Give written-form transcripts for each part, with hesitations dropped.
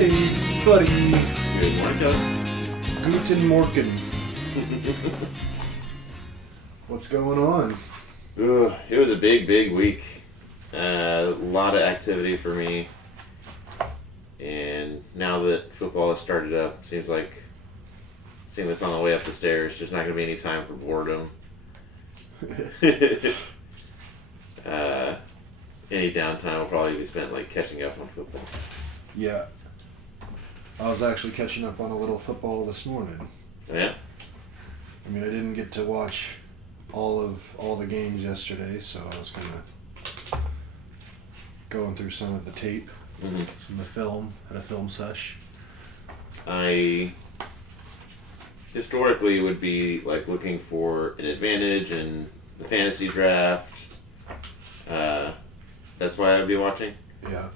Hey, buddy. Good morning, Kevin. Guten Morgen. What's going on? Ooh, it was a big week. A lot of activity for me. And now that football has started up, seems like seeing this on the way up the stairs, there's not going to be any time for boredom. Any downtime will probably be spent like catching up on football. Yeah. I was actually catching up on a little football this morning. Yeah? I mean, I didn't get to watch all the games yesterday, so I was going through some of the tape, some of the film, at a film sesh. I historically would be like looking for an advantage in the fantasy draft. That's why I'd be watching. Yeah.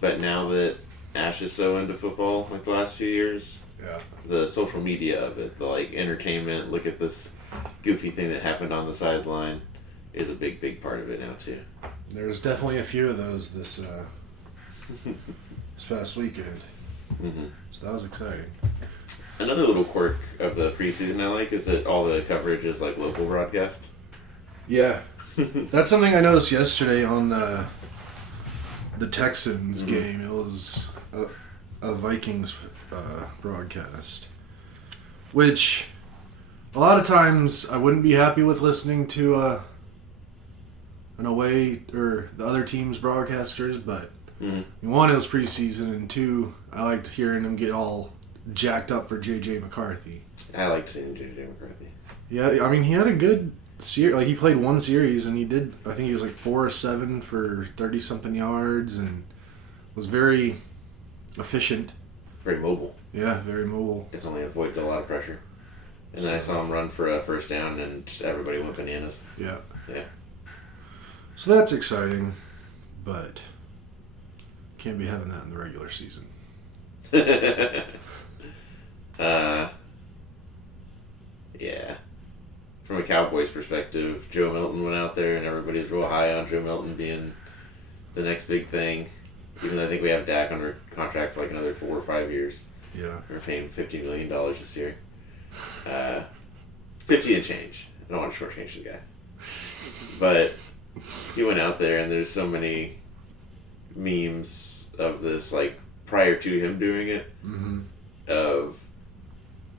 But now that Ash is so into football, like the last few years, Yeah. the social media of it, the like entertainment, look at this goofy thing that happened on the sideline, is a big part of it now too. There's definitely a few of those this past weekend. Mm-hmm. So that was exciting. Another little quirk of the preseason I like is that all the coverage is like local broadcast. Yeah. That's something I noticed yesterday on the Texans game. It was a Vikings broadcast, which a lot of times I wouldn't be happy with listening to an away or the other team's broadcasters, but one, it was preseason, and two, I liked hearing them get all jacked up for J.J. McCarthy. I liked seeing J.J. McCarthy. Yeah, I mean, he had a good series. Like, he played one series, and he did, I think he was like 4 or 7 for 30-something yards, and was very efficient. Very mobile. Yeah, very mobile. Definitely avoided a lot of pressure. And then I saw him run for a first down, and just everybody went bananas. Yeah. Yeah. So that's exciting, but can't be having that in the regular season. Yeah. From a Cowboys perspective, Joe Milton went out there and everybody was real high on Joe Milton being the next big thing. Even though I think we have Dak under contract for like another 4 or 5 years. Yeah. We're paying $50 million this year. 50 and change. I don't want to shortchange the guy. But he went out there and there's so many memes of this, like, prior to him doing it, of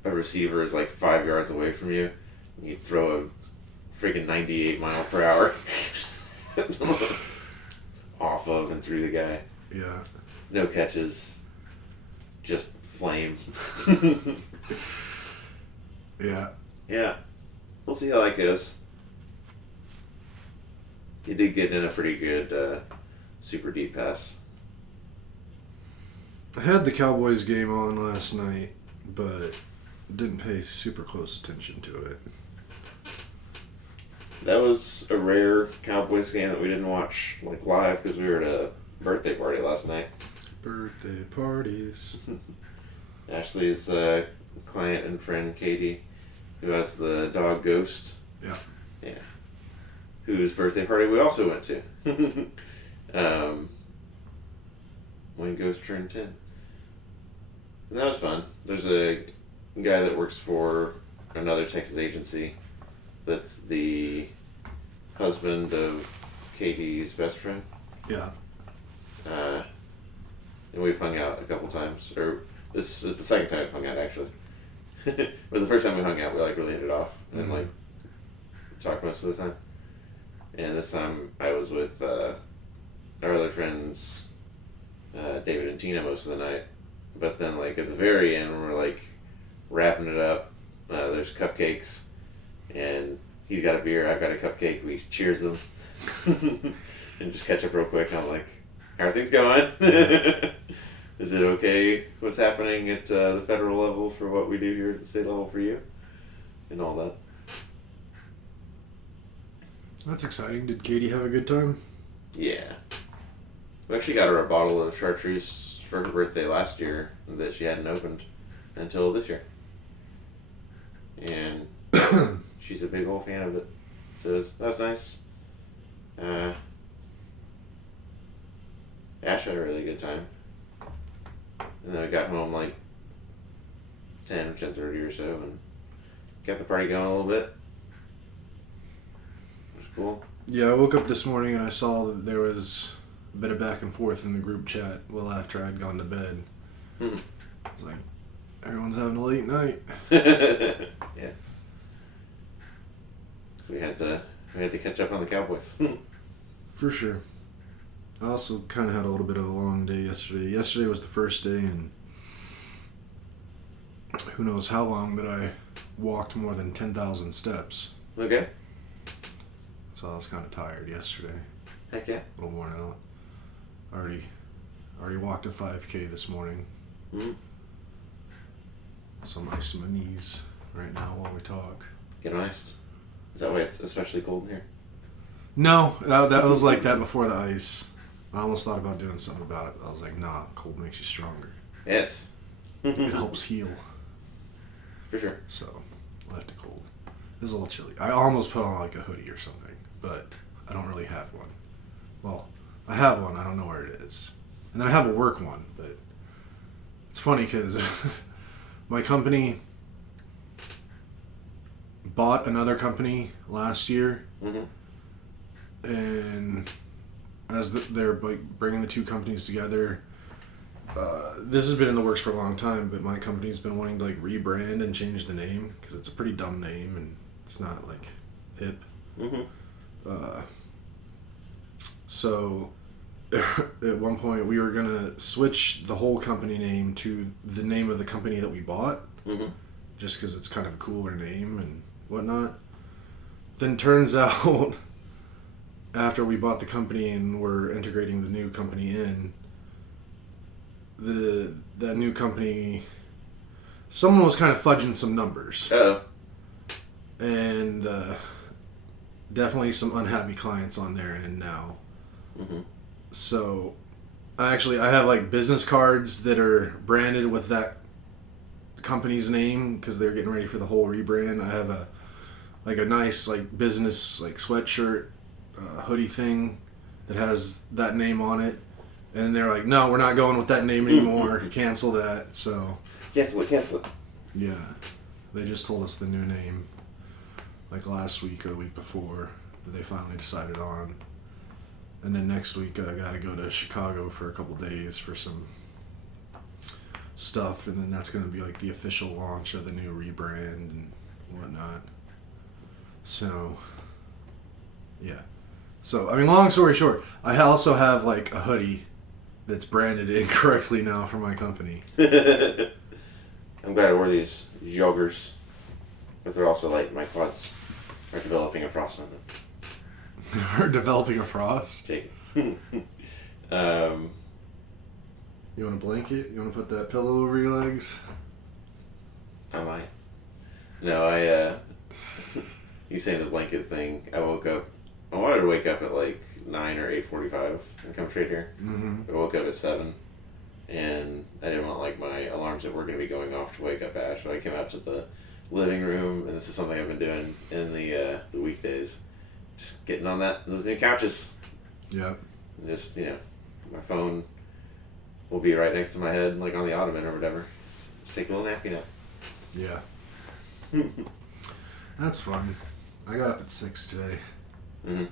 a receiver is like 5 yards away from you, and you throw a freaking 98 mile per hour off of and through the guy. Yeah. No catches, just flame. Yeah. Yeah, we'll see how that goes. He did get in a pretty good super deep pass. I had the Cowboys game on last night, but didn't pay super close attention to it. That was a rare Cowboys game that we didn't watch like live because we were at a birthday party last night. Birthday parties. Ashley's client and friend Katie, who has the dog Ghost. Yeah. Yeah. Whose birthday party we also went to. When Ghost turned 10. And that was fun. There's a guy that works for another Texas agency that's the husband of Katie's best friend. Yeah. And we've hung out a couple times. Or this is the second time we've hung out, actually. But the first time we hung out, we like really hit it off. And like talked most of the time. And this time I was with our other friends, David and Tina, most of the night. But then, like, at the very end, when we're, like, wrapping it up, there's cupcakes, and he's got a beer, I've got a cupcake, we cheers them, and just catch up real quick. I'm like, how are things going? Is it okay what's happening at the federal level for what we do here at the state level for you? And all that. That's exciting. Did Katie have a good time? Yeah. We actually got her a bottle of chartreuse for her birthday last year that she hadn't opened until this year. And she's a big old fan of it. So that was nice. Ash had a really good time. And then I got home like 10:30 or so, and got the party going a little bit. It was cool. Yeah, I woke up this morning and I saw that there was a bit of back and forth in the group chat well after I'd gone to bed. Hmm. I was like, everyone's having a late night. Yeah. So we had to catch up on the Cowboys. For sure. I also kind of had a little bit of a long day yesterday. Yesterday was the first day, and who knows how long that I walked more than 10,000 steps. Okay. So I was kind of tired yesterday. Heck yeah. A little worn out. Already walked a 5K this morning. Mm-hmm. So I'm icing my knees right now while we talk. Get iced. Is that why it's especially cold in here? No, that was like that before the ice. I almost thought about doing something about it. I was like, nah, cold makes you stronger. Yes. It helps heal. For sure. So, left it cold. It was a little chilly. I almost put on like a hoodie or something, but I don't really have one. Well, I have one. I don't know where it is. And then I have a work one, but it's funny because my company bought another company last year, Mm-hmm. and as they're like bringing the two companies together, this has been in the works for a long time, but my company's been wanting to like rebrand and change the name because it's a pretty dumb name and it's not like hip. Mm-hmm. So at one point we were gonna switch the whole company name to the name of the company that we bought, Mm-hmm. just because it's kind of a cooler name and whatnot. Then turns out after we bought the company and we're integrating the new company in, that new company, someone was kind of fudging some numbers. Uh-oh. And definitely some unhappy clients on their end now. Mm-hmm. So I have like business cards that are branded with that company's name because they're getting ready for the whole rebrand. I have a nice like business like sweatshirt hoodie thing that has that name on it, and they're like, no, we're not going with that name anymore. Cancel that. So Cancel it. yeah, they just told us the new name like last week or the week before that they finally decided on. And then next week I gotta go to Chicago for a couple days for some stuff, and then that's gonna be like the official launch of the new rebrand and whatnot. So yeah. So I mean, long story short, I also have like a hoodie that's branded incorrectly now for my company. I'm glad I wore these joggers, but they're also like my quads are developing a frost on them. We're developing a frost. Jake. You want a blanket? You want to put that pillow over your legs? I might. No, you saying the blanket thing, I woke up, I wanted to wake up at like 9 or 8:45 and come straight here. Mm-hmm. But I woke up at 7, and I didn't want like my alarms that were going to be going off to wake up Ash. So I came out to the living room, and this is something I've been doing in the weekdays. Just getting on those new couches. Yep. And just, my phone will be right next to my head, like on the ottoman or whatever. Just take a little nappy nap. Yeah. That's fun. I got up at 6 today. Mm-hmm.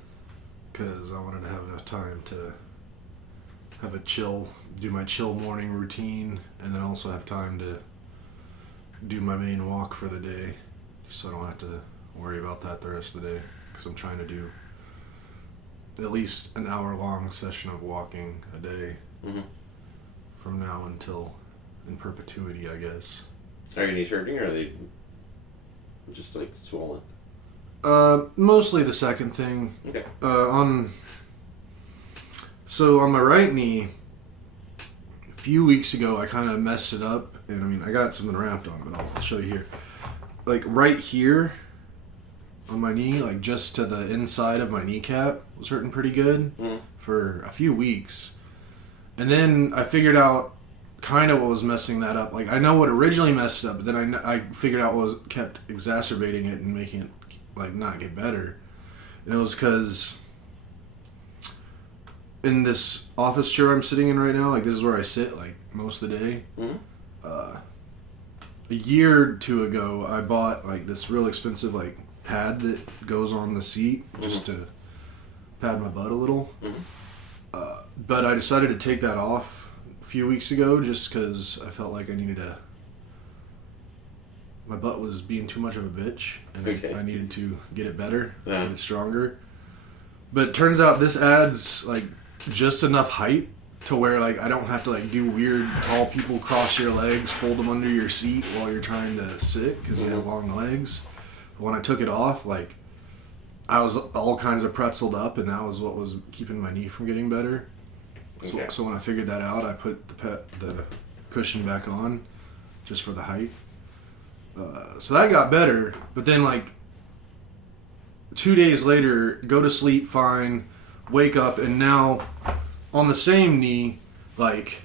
Because I wanted to have enough time to have do my chill morning routine, and then also have time to do my main walk for the day, so I don't have to worry about that the rest of the day, because I'm trying to do at least an hour-long session of walking a day Mm-hmm. from now until in perpetuity, I guess. Are your knees hurting, or are they just like swollen? Mostly the second thing. Okay. So on my right knee, a few weeks ago, I kind of messed it up, and I mean, I got something wrapped on, but I'll show you here. Like right here on my knee, like just to the inside of my kneecap, was hurting pretty good for a few weeks. And then I figured out kind of what was messing that up. Like I know what originally messed it up, but then I figured out what was kept exacerbating it and making it like not get better. And it was because in this office chair I'm sitting in right now, like this is where I sit like most of the day. Mm-hmm. A year or two ago, I bought like this real expensive like pad that goes on the seat just to pad my butt a little. But I decided to take that off a few weeks ago just because I felt like I needed to. My butt was being too much of a bitch, and I needed to get it better, get it stronger. But it turns out this adds like just enough height to where like I don't have to like do weird tall people cross your legs, fold them under your seat while you're trying to sit because you have long legs. But when I took it off, like I was all kinds of pretzeled up, and that was what was keeping my knee from getting better. So when I figured that out, I put the cushion back on just for the height. So that got better, but then like 2 days later, go to sleep fine, wake up, and now on the same knee, like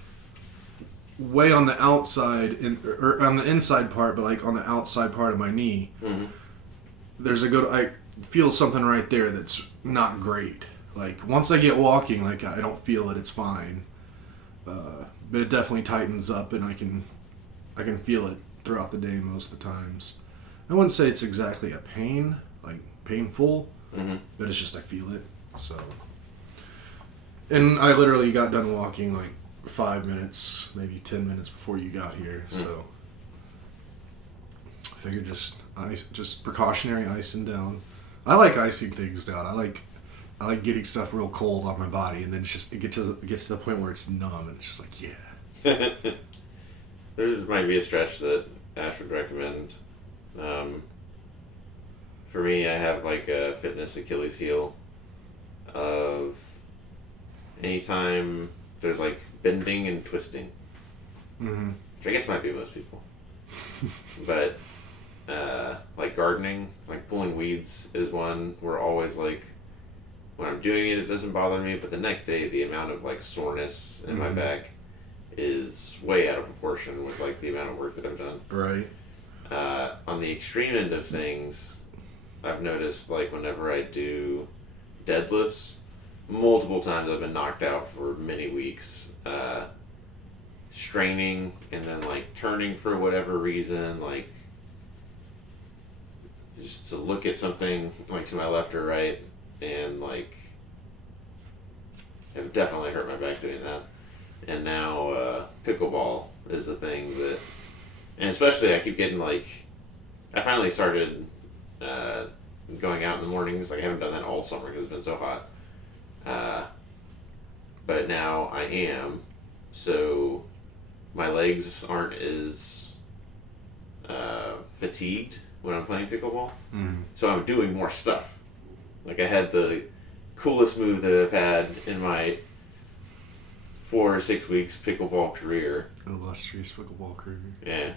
way on the outside, or on the inside part, but like on the outside part of my knee, there's I feel something right there that's not great. Like once I get walking, like I don't feel it, it's fine, but it definitely tightens up, and I can feel it throughout the day most of the times. I wouldn't say it's exactly a pain, like painful, but it's just I feel it. So, and I literally got done walking like 5 minutes, maybe 10 minutes before you got here. So I figured just precautionary icing down. I like icing things down. I like getting stuff real cold on my body, and then it gets to the point where it's numb, and it's just like, yeah. There might be a stretch that Ash would recommend. For me, I have like a fitness Achilles heel of anytime there's like bending and twisting, which I guess might be most people. But like gardening, like pulling weeds is one where always like when I'm doing it, it doesn't bother me, but the next day the amount of like soreness in my back is way out of proportion with like the amount of work that I've done. Right. On the extreme end of things, I've noticed like whenever I do deadlifts, multiple times I've been knocked out for many weeks, straining and then like turning for whatever reason, like just to look at something like to my left or right, and like I've definitely hurt my back doing that. And now pickleball is the thing that, and especially I keep getting like, I finally started going out in the mornings. Like I haven't done that all summer because it's been so hot. But now I am, so my legs aren't as fatigued when I'm playing pickleball. So I'm doing more stuff. Like I had the coolest move that I've had in my 4 or 6 weeks pickleball career. Illustrious pickleball career. Yeah.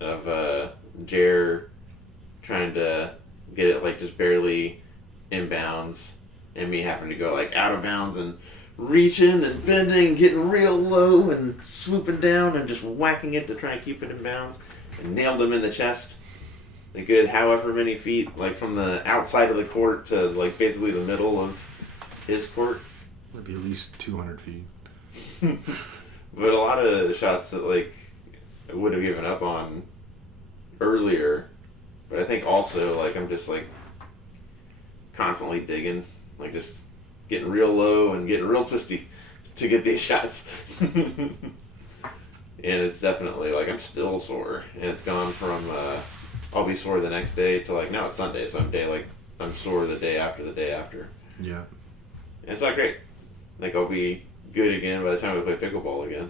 Of Jer trying to get it like just barely in bounds, and me having to go like out of bounds and reaching and bending and getting real low and swooping down and just whacking it to try and keep it in bounds, and nailed him in the chest. A good however many feet, like from the outside of the court to like basically the middle of his court. That'd be at least 200 feet. But a lot of shots that like I would have given up on earlier, but I think also like I'm just like constantly digging, like just getting real low and getting real twisty to get these shots. And it's definitely like I'm still sore, and it's gone from I'll be sore the next day to like now it's Sunday, so I'm sore the day after the day after. Yeah. And it's not great. Like I'll be good again by the time we play pickleball again,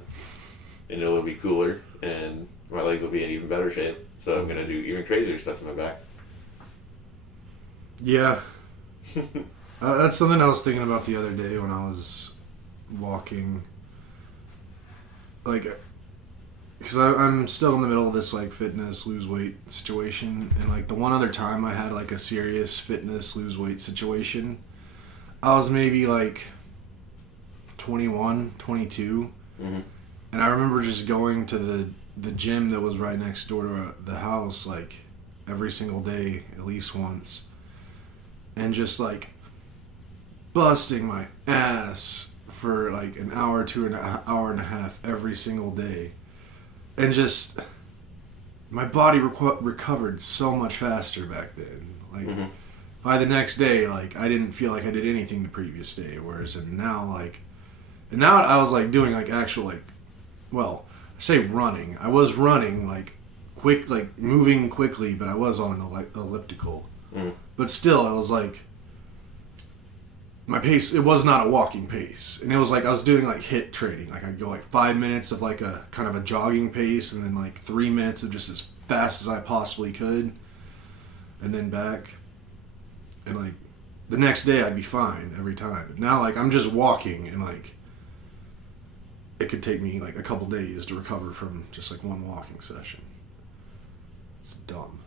and it'll be cooler, and my legs will be in even better shape. So I'm gonna do even crazier stuff to my back. Yeah. That's something I was thinking about the other day when I was walking. Like, because I'm still in the middle of this like fitness lose weight situation, and like the one other time I had like a serious fitness lose weight situation, I was maybe like 21, 22, and I remember just going to the gym that was right next door to the house like every single day at least once, and just like busting my ass for like an hour to an hour and a half every single day, and just my body recovered so much faster back then. Like by the next day, like I didn't feel like I did anything the previous day. Whereas now I was like doing like actual like, well, I say running. I was running like quick, like moving quickly, but I was on an elliptical. But still, I was like, my pace, it was not a walking pace. And it was like, I was doing like HIIT training. Like I'd go like 5 minutes of like a kind of a jogging pace, and then like 3 minutes of just as fast as I possibly could. And then back. And like the next day I'd be fine every time. But now like I'm just walking, and like it could take me like a couple days to recover from just like one walking session. It's dumb.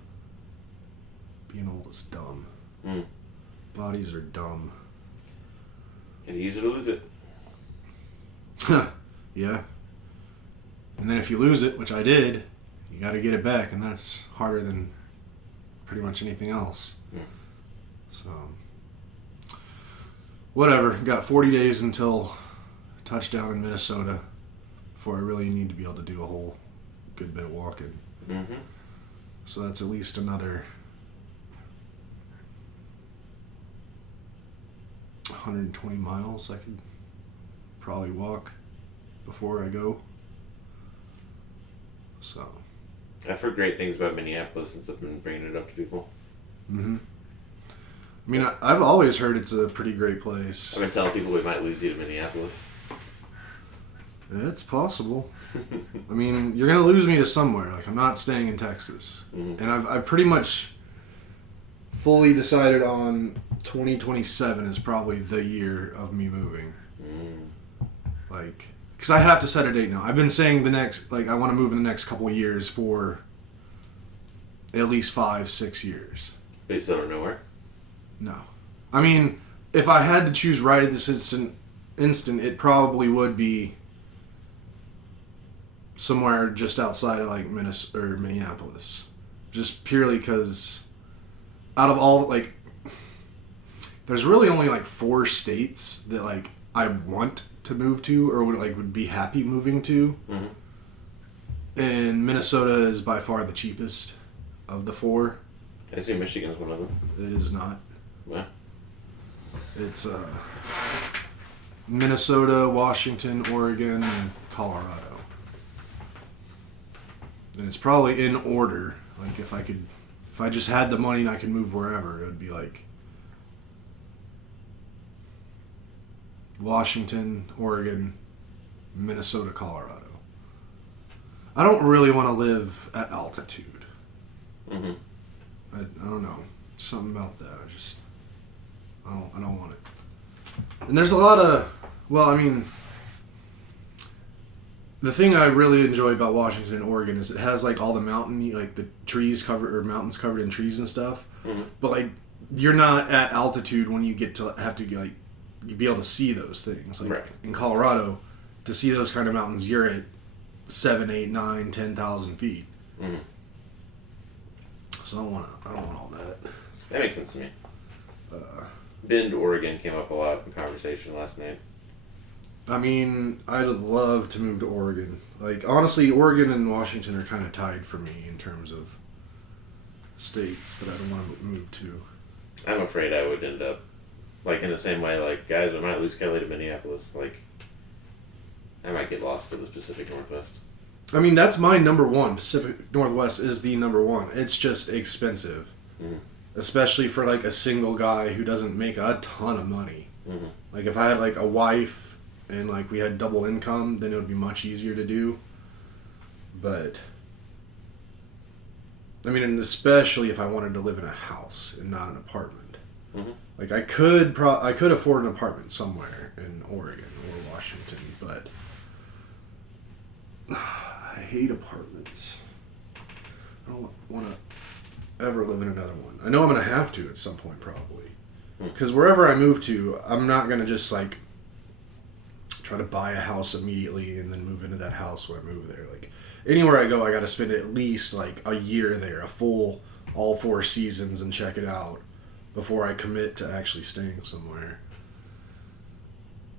Being old is dumb. Bodies are dumb. And easy to lose it. Yeah. And then if you lose it, which I did, you got to get it back, and that's harder than pretty much anything else. So, whatever. Got 40 days until touchdown in Minnesota before I really need to be able to do a whole good bit of walking. So that's at least another 120 miles I could probably walk before I go. So I've heard great things about Minneapolis since I've been bringing it up to people. I mean, I've always heard it's a pretty great place. I've been telling people we might lose you to Minneapolis. It's possible. I mean, you're going to lose me to somewhere. Like, I'm not staying in Texas. And I've pretty much fully decided on 2027 is probably the year of me moving. Like, because I have to set a date now. I've been saying I want to move in the next couple of years for at least 5-6 years. But you still don't know where? No. I mean, if I had to choose right at this instant, it probably would be somewhere just outside of like Minneapolis. Just purely because out of all, like, there's really only like 4 states that like I want to move to or would be happy moving to. And Minnesota is by far the cheapest of the 4. I assume Michigan is one of them. It is not. What? It's Minnesota, Washington, Oregon, and Colorado. And it's probably in order. Like if I just had the money and I could move wherever, it would be like Washington, Oregon, Minnesota, Colorado. I don't really want to live at altitude. I don't know. Something about that. I don't want it. And there's a lot of, well, I mean, the thing I really enjoy about Washington and Oregon is it has like all the like the trees covered, or mountains covered in trees and stuff. But like you're not at altitude when you get to have to like you be able to see those things. Like in Colorado, to see those kind of mountains, you're at 7, 8, 9, 10,000 feet. So I don't want all that. That makes sense to me. Bend, Oregon came up a lot in conversation last night. I mean, I'd love to move to Oregon. Like, honestly, Oregon and Washington are kind of tied for me in terms of states that I don't want to move to. I'm afraid I would end up, like, in the same way, like, guys, I might lose Kelly to Minneapolis. Like, I might get lost to the Pacific Northwest. I mean, that's my number one. Pacific Northwest is the number one. It's just expensive. Especially for, like, a single guy who doesn't make a ton of money. Like, if I had, like, a wife and, like, we had double income, then it would be much easier to do. But, I mean, and especially if I wanted to live in a house and not an apartment. Like, I could afford an apartment somewhere in Oregon or Washington, but I hate apartments. I don't want to ever live in another one. I know I'm going to have to at some point, probably. Because wherever I move to, I'm not going to just, like, try to buy a house immediately and then move into that house when I move there. Like, anywhere I go, I got to spend at least, like, a year there, a full, all 4 seasons, and check it out before I commit to actually staying somewhere.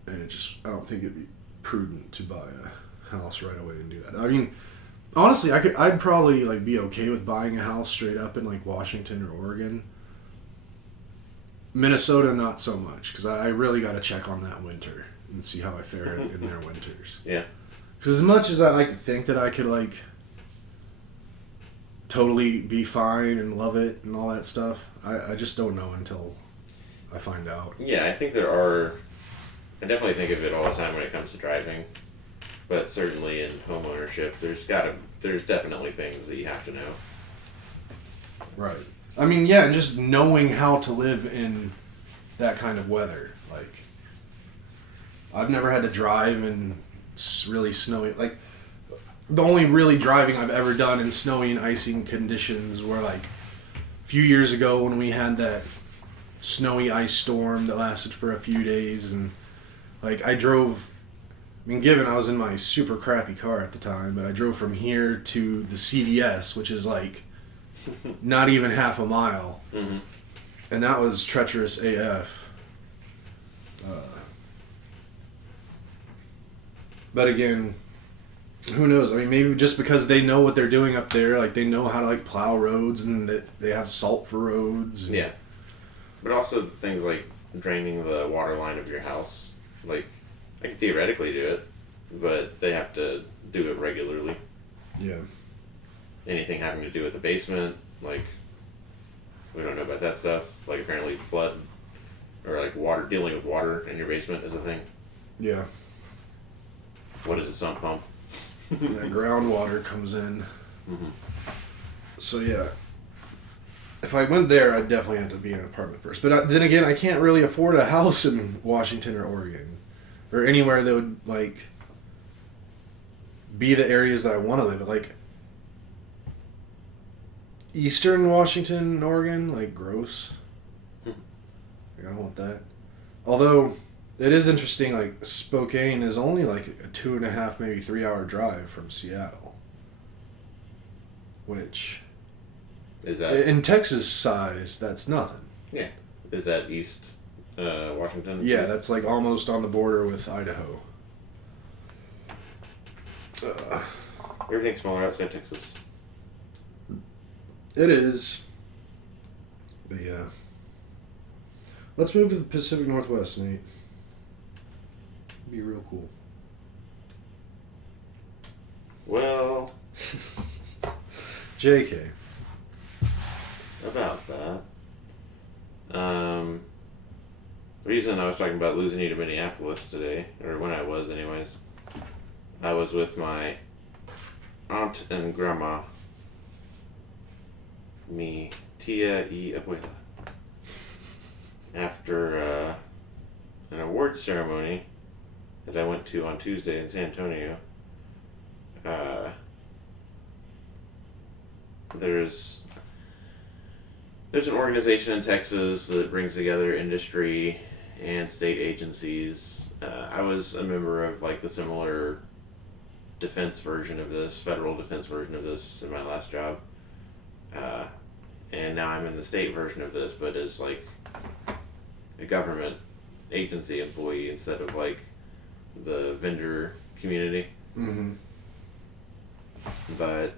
and I don't think it'd be prudent to buy a house right away and do that. I mean, honestly, I'd probably like be okay with buying a house straight up in like Washington or Oregon. Minnesota, not so much, because I really got to check on that winter and see how I fare in their winters. Yeah. Because as much as I like to think that I could like totally be fine and love it and all that stuff, I just don't know until I find out. Yeah, I definitely think of it all the time when it comes to driving, but certainly in home ownership, there's definitely things that you have to know. Right. I mean, yeah, and just knowing how to live in that kind of weather. Like, I've never had to drive in really snowy, like, the only really driving I've ever done in snowy and icing conditions were like a few years ago when we had that snowy ice storm that lasted for a few days, and like given I was in my super crappy car at the time, but I drove from here to the CVS, which is like not even half a mile, Mm-hmm. and that was treacherous AF. But again, who knows? I mean, maybe just because they know what they're doing up there, like they know how to like plow roads and that they have salt for roads. Yeah. But also things like draining the water line of your house. Like, I could theoretically do it, but they have to do it regularly. Yeah. Anything having to do with the basement, like, we don't know about that stuff. Like, apparently flood or like dealing with water in your basement is a thing. Yeah. What is a sump pump? That groundwater comes in. Mm-hmm. So yeah, if I went there, I'd definitely have to be in an apartment first. But then again, I can't really afford a house in Washington or Oregon, or anywhere that would like be the areas that I want to live in. Like Eastern Washington and Oregon, like gross. Like, I don't want that. Although it is interesting, like Spokane is only like a 2.5, maybe 3 hour drive from Seattle. Which, Is that in Texas size, that's nothing. yeah? Is that East Washington? Yeah, that's like almost on the border with Idaho. Everything's smaller outside Texas. It is. But yeah. Let's move to the Pacific Northwest, Nate. Be real cool. Well, JK. about that. The reason I was talking about losing you to Minneapolis today, or when I was anyways, I was with my aunt and grandma, mi tia y abuela, after an awards ceremony that I went to on Tuesday in San Antonio. There's an organization in Texas that brings together industry and state agencies. I was a member of like the similar defense version of this, federal defense version of this in my last job. And now I'm in the state version of this, but as like a government agency employee instead of like the vendor community. Mm-hmm. But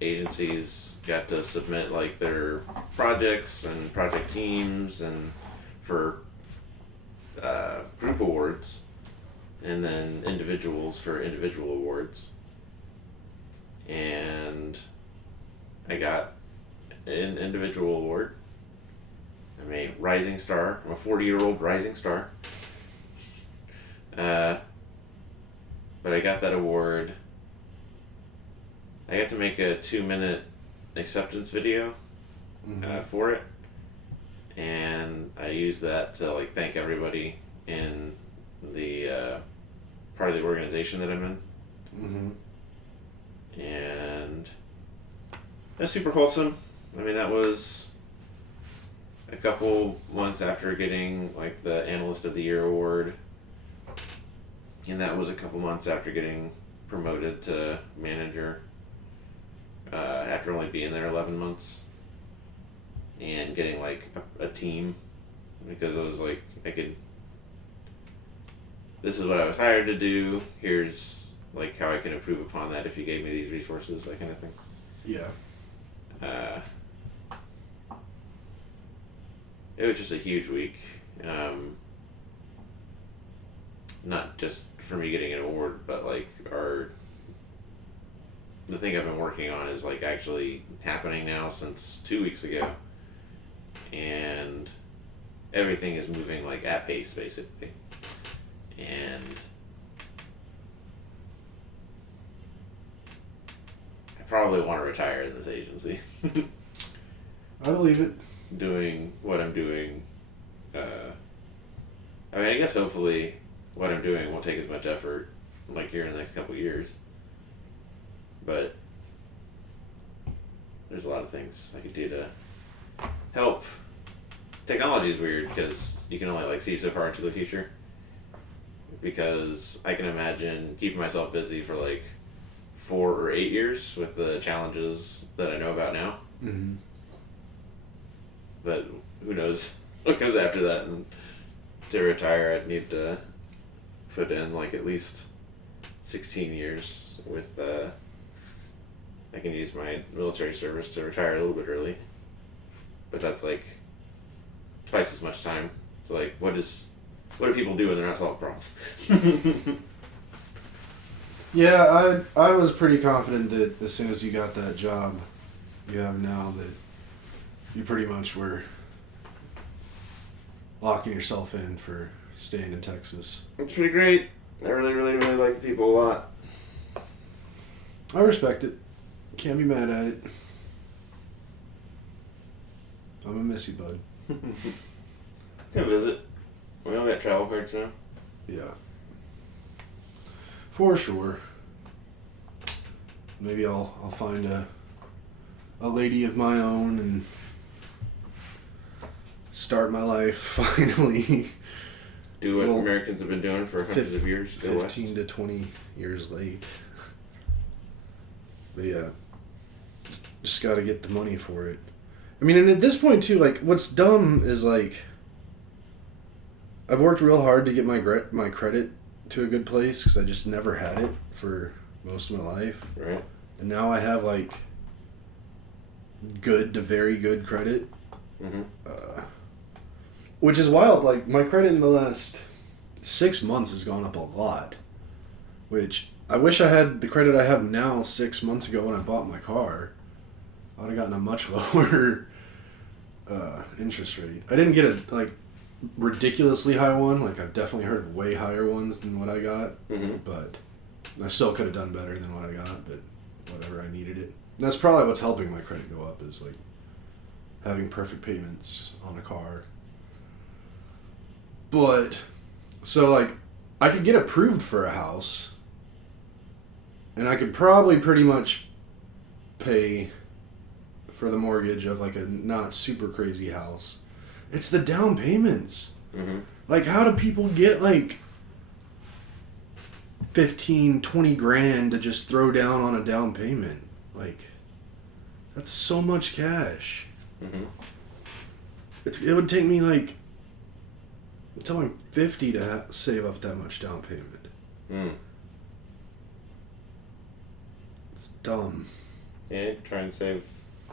agencies got to submit like their projects and project teams and for group awards, and then individuals for individual awards. And I got an individual award. I'm a rising star. I'm a 40-year-old rising star. But I got that award. I got to make a 2-minute acceptance video for it, and I used that to like thank everybody in the part of the organization that I'm in. Mm-hmm. And that's super wholesome. I mean, that was a couple months after getting like the Analyst of the Year award, and that was a couple months after getting promoted to manager. After only being there 11 months and getting like a team, because it was like I could this is what I was hired to do. Here's like how I can improve upon that if you gave me these resources, that kind of thing. Yeah. It was just a huge week. Not just for me getting an award, but like the thing I've been working on is like actually happening now since 2 weeks ago, and everything is moving like at pace basically, and I probably want to retire in this agency. I believe it. Doing what I'm doing, I mean, I guess hopefully what I'm doing won't take as much effort like here in the next couple of years, but there's a lot of things I could do to help. Technology is weird because you can only like see so far into the future, because I can imagine keeping myself busy for like 4 or 8 years with the challenges that I know about now. Mm-hmm. But who knows what comes after that, and to retire I'd need to put in like at least 16 years with I can use my military service to retire a little bit early, but that's like twice as much time. So like what do people do when they're not solving problems? Yeah, I was pretty confident that as soon as you got that job you have now, that you pretty much were locking yourself in for staying in Texas. It's pretty great. I really, really, really like the people a lot. I respect it. Can't be mad at it. I'm gonna miss you, bud. Come visit. We all got travel cards now. Yeah. For sure. Maybe I'll find a lady of my own and start my life finally. Do what Americans have been doing for hundreds of years. Go 15 west. to 20 years late. But yeah, just got to get the money for it. I mean, and at this point too, like, what's dumb is like, I've worked real hard to get my credit to a good place because I just never had it for most of my life. Right. And now I have like good to very good credit. Mm-hmm. Which is wild. Like, my credit in the last 6 months has gone up a lot. Which, I wish I had the credit I have now 6 months ago when I bought my car. I would have gotten a much lower interest rate. I didn't get a, like, ridiculously high one. Like, I've definitely heard of way higher ones than what I got. Mm-hmm. But I still could have done better than what I got. But whatever, I needed it. And that's probably what's helping my credit go up, is, like, having perfect payments on a car. But, so, like, I could get approved for a house, and I could probably pretty much pay for the mortgage of, like, a not super crazy house. It's the down payments. Mm-hmm. Like, how do people get, like, 15, 20 grand to just throw down on a down payment? Like, that's so much cash. Mm-hmm. It would take me, like, until I'm 50 to save up that much down payment. Mm. It's dumb. Yeah, try and save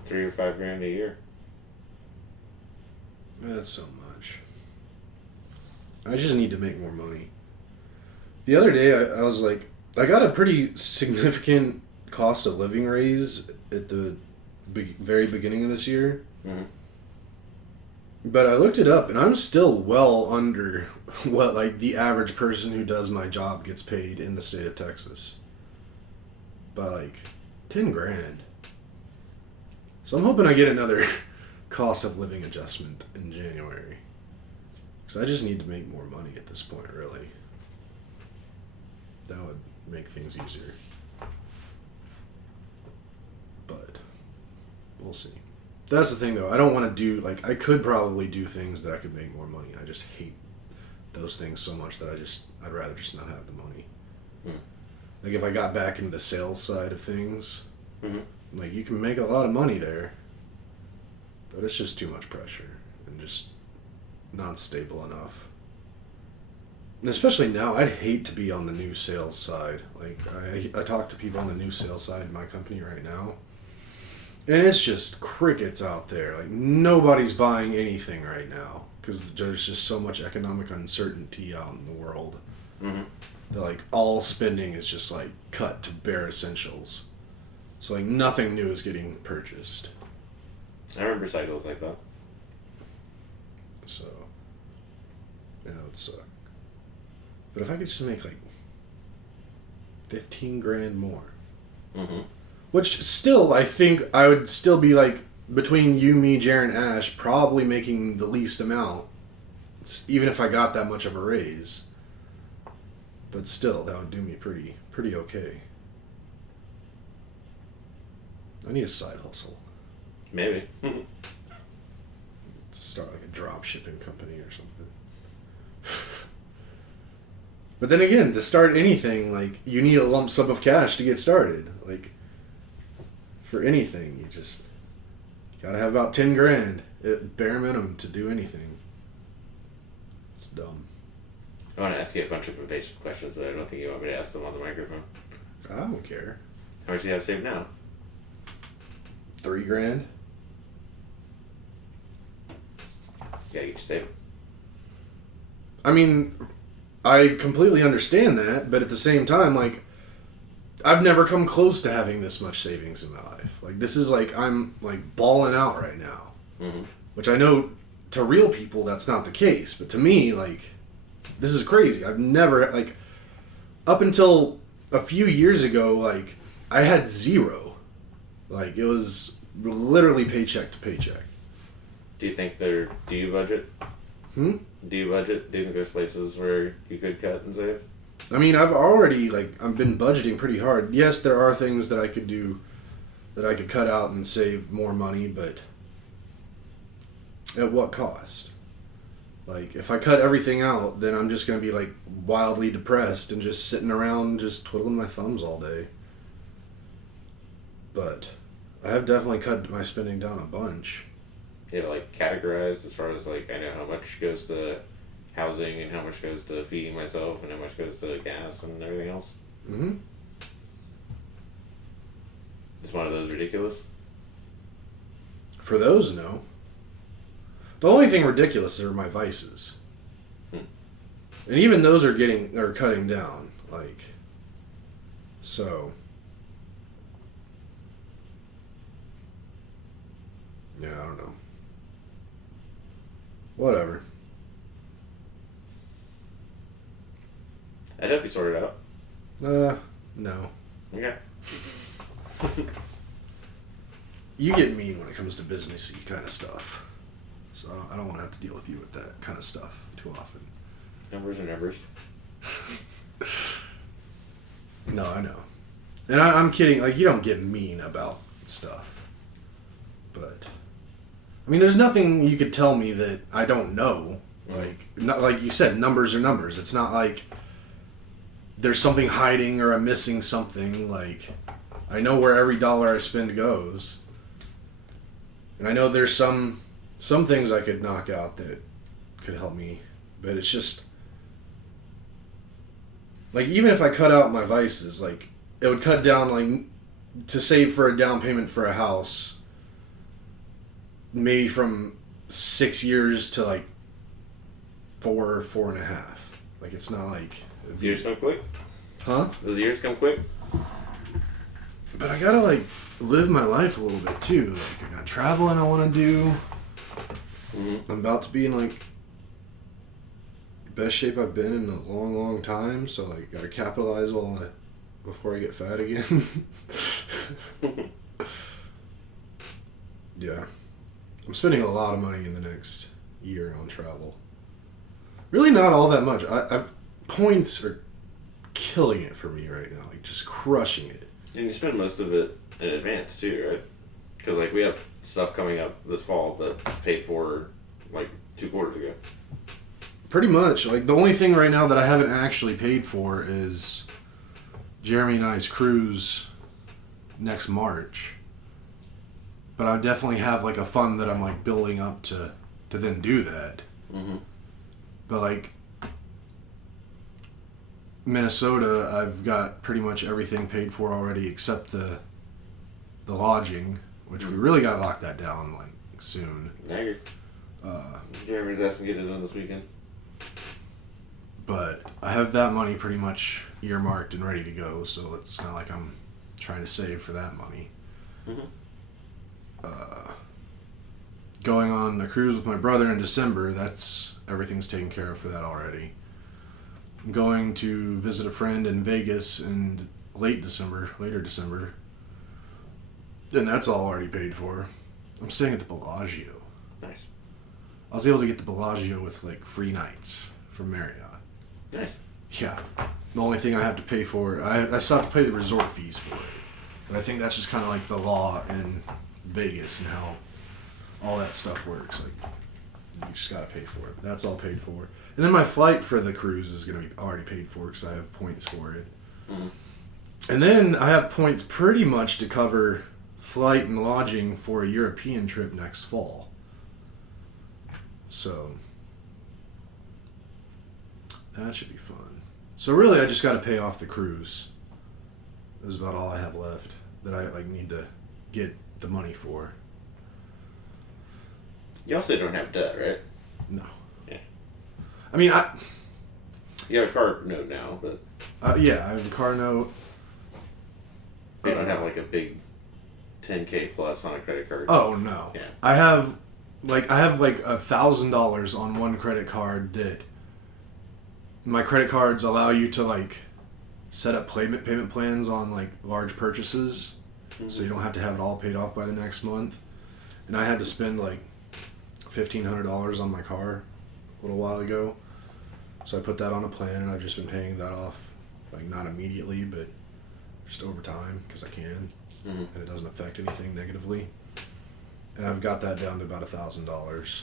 3 or 5 grand a year. That's so much. I just need to make more money. The other day, I was like, I got a pretty significant cost of living raise at the very beginning of this year. Mm-hmm. But I looked it up, and I'm still well under what, like, the average person who does my job gets paid in the state of Texas. By, like, 10 grand. So I'm hoping I get another cost of living adjustment in January. Because I just need to make more money at this point, really. That would make things easier. But we'll see. That's the thing, though. I don't want to do, like, I could probably do things that I could make more money. I just hate those things so much that I'd rather just not have the money. Hmm. Like, if I got back into the sales side of things, Mm-hmm. like, you can make a lot of money there, but it's just too much pressure and just not stable enough. especially now, I'd hate to be on the new sales side. Like, I talk to people on the new sales side in my company right now, and it's just crickets out there. Like, nobody's buying anything right now because there's just so much economic uncertainty out in the world. Mm-hmm. That, like, all spending is just, like, cut to bare essentials. So, like, nothing new is getting purchased. I remember cycles like that. So, yeah, it would suck. But if I could just make, like, 15 grand more. Mm-hmm. Which still, I think I would still be, like, between you, me, Jaren, Ash, probably making the least amount. Even if I got that much of a raise. But still, that would do me pretty okay. I need a side hustle. Maybe. Start like a drop shipping company or something. But then again, to start anything, like, you need a lump sum of cash to get started. Like, for anything, you just gotta have about 10 grand at bare minimum to do anything. It's dumb. I want to ask you a bunch of invasive questions, but I don't think you want me to ask them on the microphone. I don't care. How much do you have saved now? 3 grand? You gotta get your saving. I mean, I completely understand that, but at the same time, like, I've never come close to having this much savings in my life. Like, this is like, I'm, like, balling out right now. Mm-hmm. Which I know to real people that's not the case, but to me, like, this is crazy. I've never, like, up until a few years ago, like, I had zero. Like, it was literally paycheck to paycheck. Do you think do you budget? Do you budget? Do you think there's places where you could cut and save? I mean, I've already, like, I've been budgeting pretty hard. Yes, there are things that I could do, that I could cut out and save more money, but at what cost? Like, if I cut everything out, then I'm just going to be, like, wildly depressed and just sitting around just twiddling my thumbs all day. But I have definitely cut my spending down a bunch. You know, like, categorized as far as, like, I know how much goes to housing and how much goes to feeding myself and how much goes to gas and everything else. Mm-hmm. Is one of those ridiculous? For those, no. The only thing ridiculous are my vices. And even those are cutting down. Like, so. Yeah, I don't know. Whatever. I'd hope you sort it out. No. Okay. You get mean when it comes to businessy kind of stuff. So I don't want to have to deal with you with that kind of stuff too often. Numbers are numbers. No, I know. And I'm kidding. Like, you don't get mean about stuff. But, I mean, there's nothing you could tell me that I don't know. Like, not, like you said, numbers are numbers. It's not like there's something hiding or I'm missing something. Like, I know where every dollar I spend goes. And I know there's some things I could knock out that could help me. But it's just, like, even if I cut out my vices, like, it would cut down, like, to save for a down payment for a house, maybe from 6 years to, like, 4.5. Like, it's not like... Those years come quick? Huh? Those years come quick? But I gotta, like, live my life a little bit, too. Like, I got traveling I want to do. Mm-hmm. I'm about to be in, like, best shape I've been in a long, long time. So, like, gotta capitalize while before I get fat again. Yeah. I'm spending a lot of money in the next year on travel. Really not all that much. I've points are killing it for me right now. Like, just crushing it. And you spend most of it in advance, too, right? Because, like, we have stuff coming up this fall that's paid for, like, 2 quarters ago. Pretty much. Like, the only thing right now that I haven't actually paid for is Jeremy and I's cruise next March. But I definitely have, like, a fund that I'm, like, building up to then do that. Mm-hmm. But, like, Minnesota, I've got pretty much everything paid for already except the lodging, which we really got to lock that down like soon. I agree. Jeremy's asking to get it done this weekend. But I have that money pretty much earmarked and ready to go, so it's not like I'm trying to save for that money. Going on a cruise with my brother in December, everything's taken care of for that already. I'm going to visit a friend in Vegas in later December, and that's all already paid for. I'm staying at the Bellagio. Nice. I was able to get the Bellagio with like free nights from Marriott. Nice. Yeah. The only thing I have to pay for, I still have to pay the resort fees for it. But I think that's just kind of like the law in Vegas and how all that stuff works. Like, you just gotta pay for it. That's all paid for. And then my flight for the cruise is gonna be already paid for because I have points for it. And then I have points pretty much to cover flight and lodging for a European trip next fall. So that should be fun. So really, I just got to pay off the cruise. That's about all I have left that I like need to get the money for. You also don't have debt, right? No. Yeah. I mean, You have a car note now, but yeah, I have a car note. you don't have like a big $10K plus on a credit card. Oh no. Yeah. I have like $1,000 on one credit card that my credit cards allow you to like set up payment plans on like large purchases, so you don't have to have it all paid off by the next month. And I had to spend like $1,500 on my car a little while ago, so I put that on a plan, and I've just been paying that off, like not immediately, but just over time because I can, and it doesn't affect anything negatively. And I've got that down to about $1,000.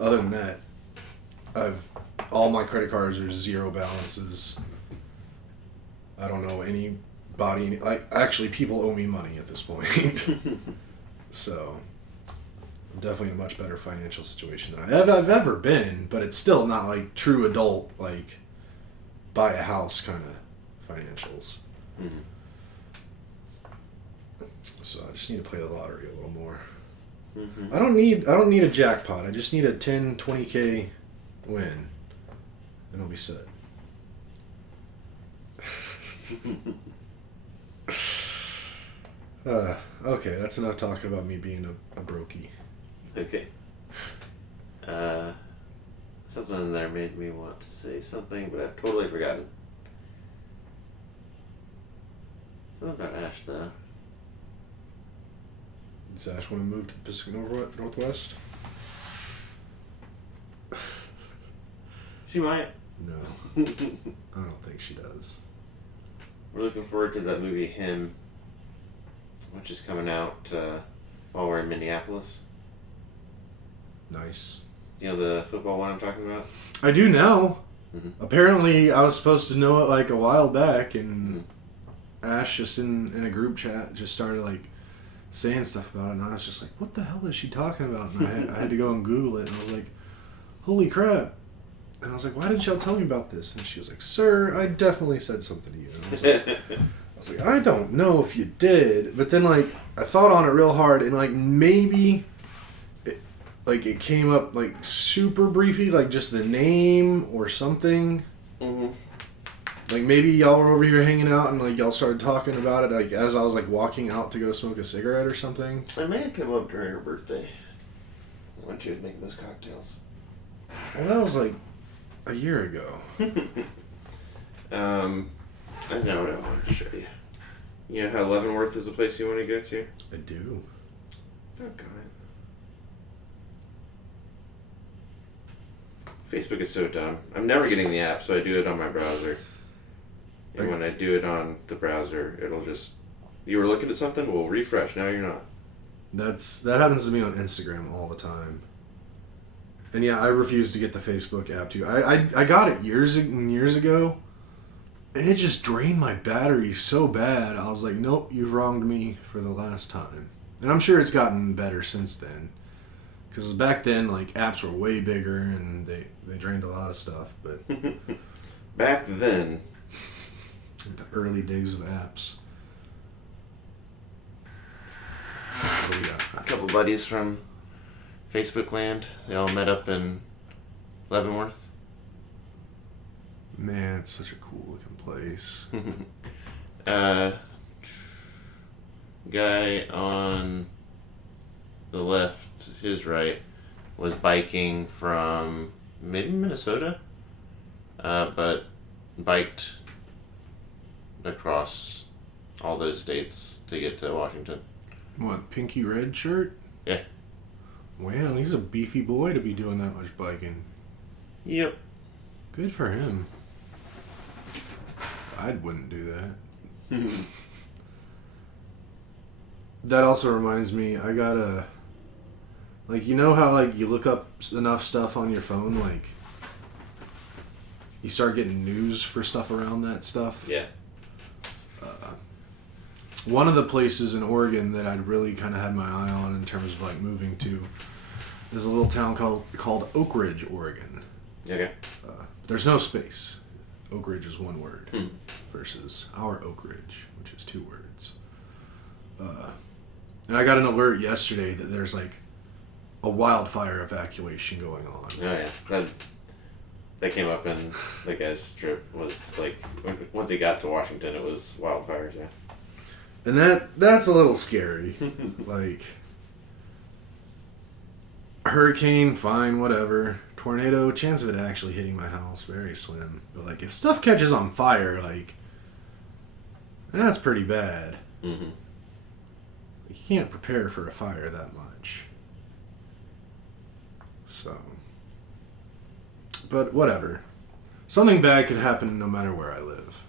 Other than that, all my credit cards are zero balances. I don't know anybody. Like, actually, people owe me money at this point. So I'm definitely in a much better financial situation than I've ever been, but it's still not like true adult, like buy a house kind of financials. So I just need to play the lottery a little more. I don't need a jackpot. I just need a 10, 20K win, and I'll be set. Okay, that's enough talking about me being a brokey. Okay. Something in there made me want to say something, but I've totally forgotten. Something about Ash, though. Does Ash want to move to the Pacific Northwest? She might. No. I don't think she does. We're looking forward to that movie, Him, which is coming out while we're in Minneapolis. Nice. You know the football one I'm talking about? I do now. Apparently, I was supposed to know it like a while back, and Ash just in a group chat just started like saying stuff about it, and I was just like, what the hell is she talking about? And I had to go and Google it, and I was like, holy crap. And I was like, why didn't y'all tell me about this? And she was like, sir, I definitely said something to you. And I was like, I don't know if you did. But then, like, I thought on it real hard, and, like, maybe it came up, like, super briefly, like, just the name or something. Like, maybe y'all were over here hanging out, and, like, y'all started talking about it, like, as I was, like, walking out to go smoke a cigarette or something. It may have come up during her birthday when she was making those cocktails. Well, that was, like, a year ago. I know what I wanted to show you. You know how Leavenworth is a place you want to go to? I do. Doggone it. Facebook is so dumb. I'm never getting the app, so I do it on my browser. And when I do it on the browser, it'll just... You were looking at something? Well, refresh. Now you're not. That happens to me on Instagram all the time. And yeah, I refuse to get the Facebook app too. I got it years and years ago, and it just drained my battery so bad. I was like, nope, you've wronged me for the last time. And I'm sure it's gotten better since then. Because back then, like, apps were way bigger and they drained a lot of stuff. But back then, The early days of apps. What do we got? a couple buddies from Facebook land, they all met up in Leavenworth. Man, it's such a cool looking place. Guy on the left, his right, was biking from maybe Minnesota, but biked across all those states to get to Washington. What, pinky red shirt? Yeah. Wow, he's a beefy boy to be doing that much biking. Yep. Good for him. I wouldn't do that. That also reminds me, I got a... Like, you know how, like, you look up enough stuff on your phone, like... You start getting news for stuff around that stuff? Yeah. One of the places in Oregon that I'd really kind of had my eye on in terms of, like, moving to is a little town called Oak Ridge, Oregon. Okay. There's no space. Oak Ridge is one word versus our Oak Ridge, which is two words. And I got an alert yesterday that there's like a wildfire evacuation going on. Oh yeah. That came up in the guy's trip was like once he got to Washington it was wildfires, yeah. And that's a little scary. Like hurricane, fine, whatever. Tornado, chance of it actually hitting my house, very slim. But like if stuff catches on fire, like that's pretty bad. Mm-hmm. You can't prepare for a fire that much. So. But whatever. Something bad could happen no matter where I live.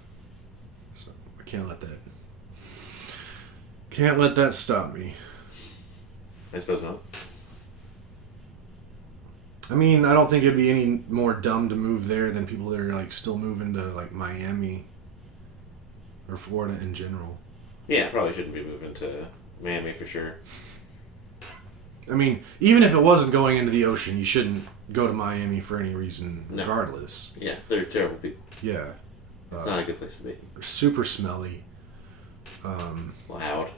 So I can't let that stop me. I suppose not. I mean, I don't think it'd be any more dumb to move there than people that are like still moving to like Miami or Florida in general. Yeah, probably shouldn't be moving to Miami for sure. I mean, even if it wasn't going into the ocean, you shouldn't go to Miami for any reason, No. regardless. Yeah, they're terrible people. Yeah. It's not a good place to be. Super smelly. Loud.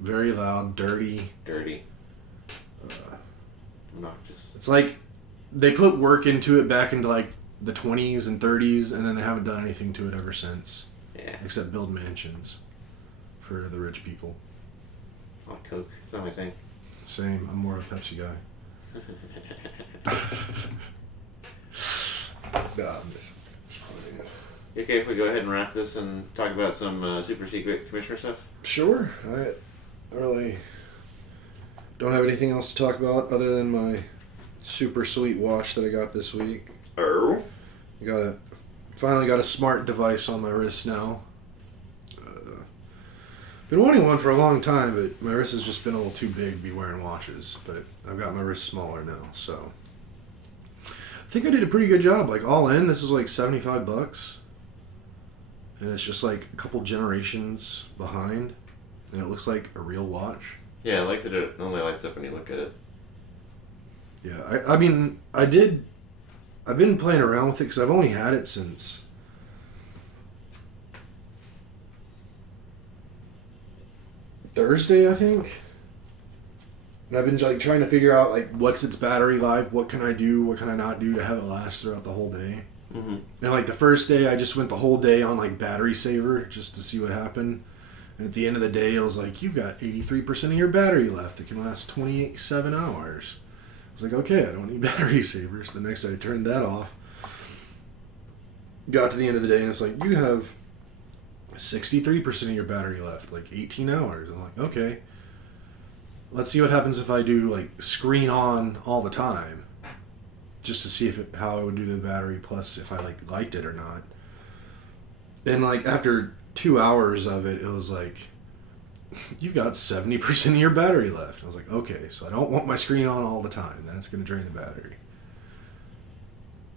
Very loud, dirty. Dirty. Obnoxious. It's like they put work into it back into like the 20s and 30s, and then they haven't done anything to it ever since. Yeah. Except build mansions for the rich people. I like Coke. It's not my thing. Same. I'm more of a Pepsi guy. Nah, I'm just playing. Okay, if we go ahead and wrap this and talk about some super secret commissioner stuff? Sure. I really don't have anything else to talk about other than my super sweet watch that I got this week. Oh. Finally got a smart device on my wrist now. Been wanting one for a long time, but my wrist has just been a little too big to be wearing watches. But I've got my wrist smaller now, so I think I did a pretty good job. Like all in, this was like $75, and it's just like a couple generations behind, and it looks like a real watch. Yeah, I like that it only lights up when you look at it. Yeah, I mean, I've been playing around with it because I've only had it since Thursday, I think. And I've been like trying to figure out like what's its battery life, what can I do, what can I not do to have it last throughout the whole day. Mm-hmm. And like the first day, I just went the whole day on like battery saver just to see what happened. And at the end of the day, it was like, you've got 83% of your battery left. It can last 27 hours. I was like, okay, I don't need battery savers. The next day, I turned that off. Got to the end of the day, and it's like, you have 63% of your battery left, like 18 hours. I'm like, okay. Let's see what happens if I do like screen on all the time, just to see how it would do the battery, plus if I like liked it or not. And like after 2 hours of it, it was like, you got 70% of your battery left. I was like, okay, so I don't want my screen on all the time. That's going to drain the battery.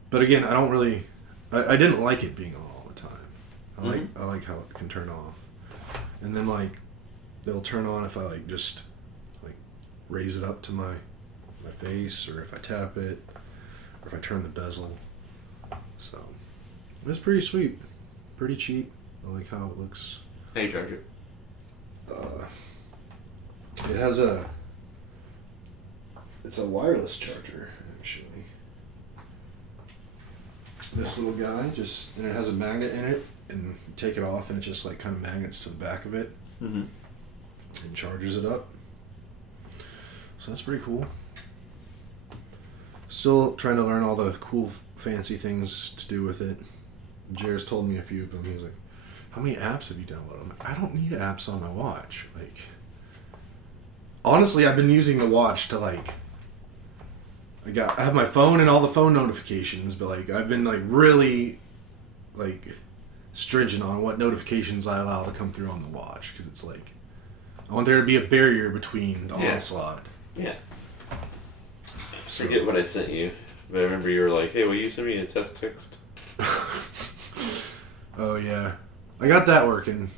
But again, I didn't like it being on all the time. I like how it can turn off. And then like, it'll turn on if I like just like raise it up to my face, or if I tap it, or if I turn the bezel. So It's pretty sweet. Pretty cheap. I like how it looks. How you charge it? It has a... It's a wireless charger, actually. This little guy, and it has a magnet in it, and you take it off, and it just like kind of magnets to the back of it, Mm-hmm. and charges it up. So that's pretty cool. Still trying to learn all the cool, fancy things to do with it. Jair's told me a few of them. He was like, "How many apps have you downloaded?" I'm like, "I don't need apps on my watch." Like, honestly, I've been using the watch to like. I have my phone and all the phone notifications, but like I've been like really, like, stringent on what notifications I allow to come through on the watch, because it's like I want there to be a barrier between the onslaught. Yeah. Forget what I sent you, but I remember you were like, "Hey, will you send me a test text?" Oh yeah, I got that working.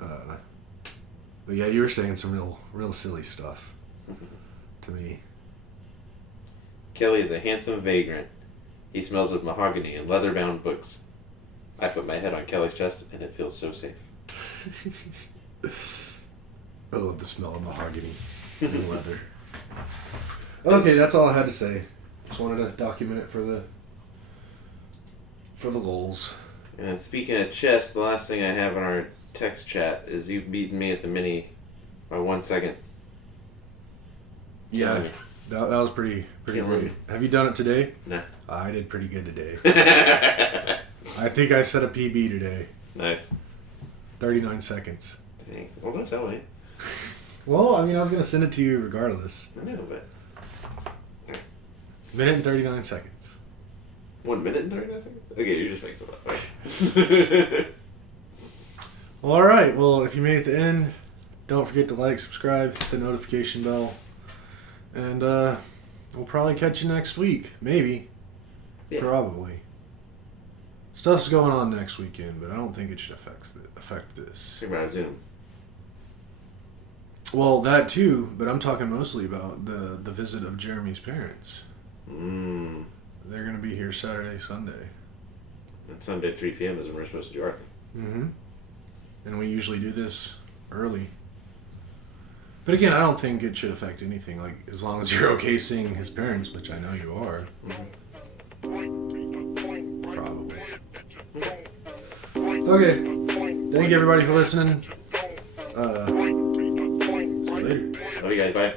But yeah, you were saying some real silly stuff to me. Kelly is a handsome vagrant. He smells of mahogany and leather-bound books. I put my head on Kelly's chest, and it feels so safe. I love the smell of mahogany and leather. Okay, that's all I had to say. Just wanted to document it for the goals. And speaking of chess, the last thing I have in our text chat is you beating me at the mini by 1 second. Yeah, that was pretty Killing great. me. Have you done it today? No. I did pretty good today. I think I set a PB today. Nice. 39 seconds. Dang. Well, don't tell me. Well, I mean, I was going to send it to you regardless. I know, but... Minute and 39 seconds. 1 minute and 39 seconds? Okay, you're just mixing it up. Well, alright. Well, if you made it to the end, don't forget to like, subscribe, hit the notification bell. And we'll probably catch you next week. Maybe. Yeah. Probably. Stuff's going on next weekend, but I don't think it should affect this. Think about Zoom. Well, that too, but I'm talking mostly about the visit of Jeremy's parents. Mm. They're going to be here Saturday, Sunday. And Sunday 3 p.m. is when we're supposed to do our thing. Mm-hmm. And we usually do this early. But again, I don't think it should affect anything. Like, as long as you're okay seeing his parents, which I know you are. Mm-hmm. Probably. Okay. Thank you everybody for listening. See you later. Love you guys. Bye.